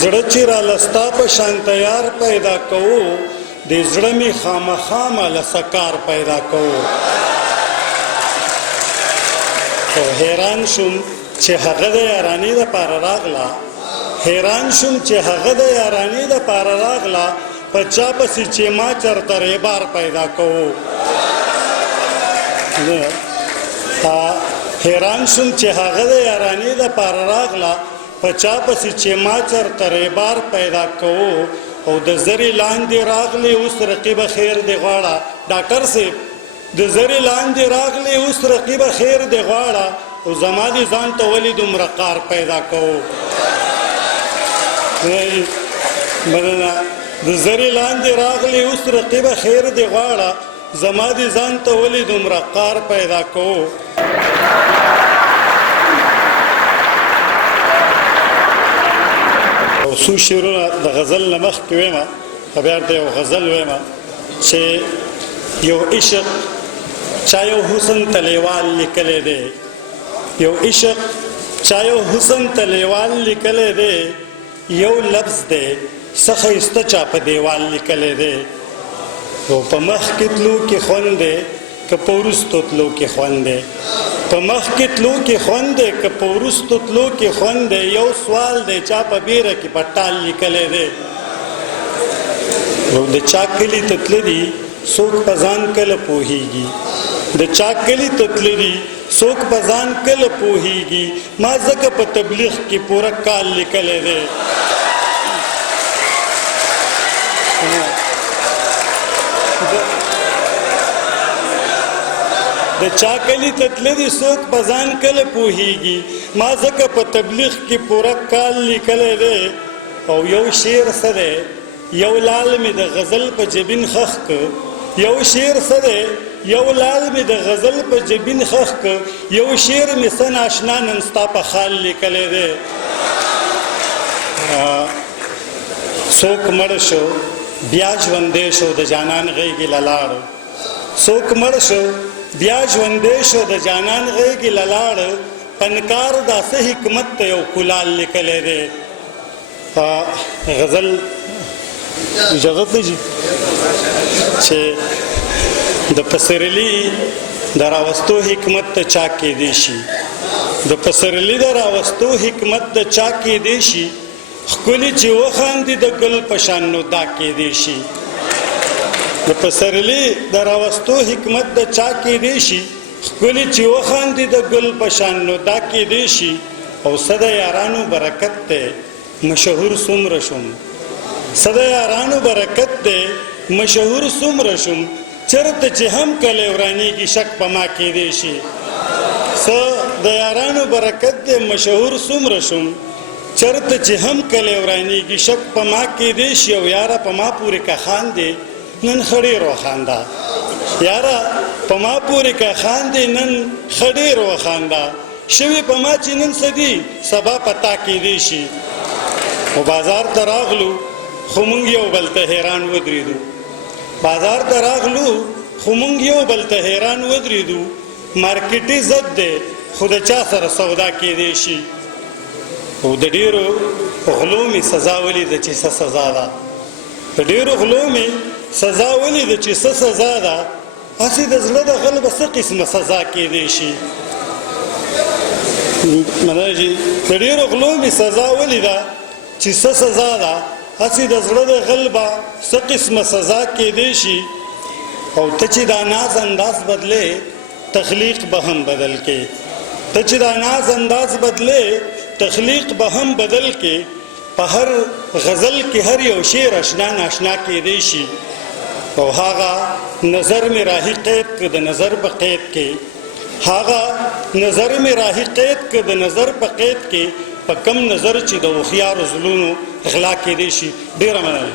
زړه چې را لستا په شان تیار پیدا کوو د زړه می خامخا مله سکار پیدا کوو او حیران شوم چې هغه د یارانې دپاره راغله حیران شوم چې هغه د یارانې دپاره راغله په چا پسې چې ما چرته ریبار پیدا کوو حیران شوم چې هغه د یارانې دپاره راغله په چا پسې چې ما چرته ریبار پیدا کوو او د زرې لاندې راغلی اوس رقیبه خیر دې غواړه ډاکټر صاحب د زرې لاندې راغلی اوس رقیبه خیر دې غواړه او زما دې ځان ته ولې دومره قار پیدا کوو مننه د زرې لاندې راغلی اوس رقیبه خیر دې غواړه زما دې ځان ته ولې دومره قار پیدا کوو څو شعرونه د غزل نه مخکې ویمه بیا ورته یو غزل ویمه چې یو عشق چا یو حسن ته لیوال لیکلی دی یو عشق چا یو حسن ته لیوال لیکلی دی یو لفظ دی څه ښایسته چا په دیوال لیکلی دی او په مخکې تلو کې خوند دی که په وروستو تلو کې خوند دی په مخکې تلو کې خوند دی که په وروستو تلو کې خوند دی یو سوال دی چا په بیره کې پټال لیکلی دی او د چا کلي ته تله دي څوک په ځان کله پوهېږي د چا کلي ته تله دي څوک په ځان کله پوهېږي ما ځکه په تبلیغ کې پوره کال لیکلی دی د چا کلی تتله دي څوک په ځان کله پوهېږي ما ځکه په تبلیغ کې پوره کال لیکلی دی او یو شعر څه دی یو لال مې د غزل په جبین خښ که یو شعر څه دی یو لال مې د غزل په جبین خښ که یو شعر مې څه ناشنا نن ستا په خال لیکلی دی څوک مړ شو بیا ژوندی شو د جانان غېږې له لاړو څوک مړ شو بیا ژوندی شو د جانان غېږې له لاړه فنکار داسې حکمت ته یو کلال لیکلی دی غزل اجازت دیجیے چې د پسرلي د راوستو حکمت ته چا کېدی شي د پسرلي د راوستو حکمت د چا کېدی شي ښکلي چې وخاندي د ګل په شان نو دا کېدی شي د پسرلي د راوستو حکمت د چا کېدی شي ښکلي چې وخاندي د ګل په شان نو دا کېدی شي او څه د یارانو برکت دی مشهور څومره شوم څه د یارانو برکت دی مشهور څومره شوم چېرته چې هم کلی ورانېږي شک په ما کېدی شي څه د یارانو برکت دی مشهور څومره شوم چېرته چې هم کلی ورانېږي شک په ما کېدی شي او یاره په ما پورې که خاندې نن خړې روخانده یاره په ما پورې که خاندې نن خړې روخانده شوي په ما چې نن څه دي سبا په تا کېدی شي او بازار ته راغلو خو مونږ یو بل ته حیران ودرېدو بازار ته راغلو خو مونږ یو بل ته حیران ودرېدو مارکیټي ضد دی خو د چا سره سودا کېدی شي او د ډېرو غلو مې سزا ولیده چې څه سزا ده د ډېرو غلو مې سزا ولیده چې څه سزا ده هسې د زړه د غل به څه قسمه سزا کېدی شي مننه جي د ډېرو غلو مې سزا ولیده چې څه سزا ده هسې د زړه د غل به څه قسمه سزا کېدی شي او ته چې دا ناز انداز بدلې تخلیق به هم بدل کې ته چې دا ناز انداز بدلې تخلیق به هم بدل کې په هر غزل کې هر یو شعر اشنا ناشنا کېدی شي او هغه نظر مې راهي قید که د نظر په قید کې هغه نظر مې راهي قید که د نظر په قید کې په کم نظر چې د هوښیارو زړونو غلا کېدی شي ډېره مننه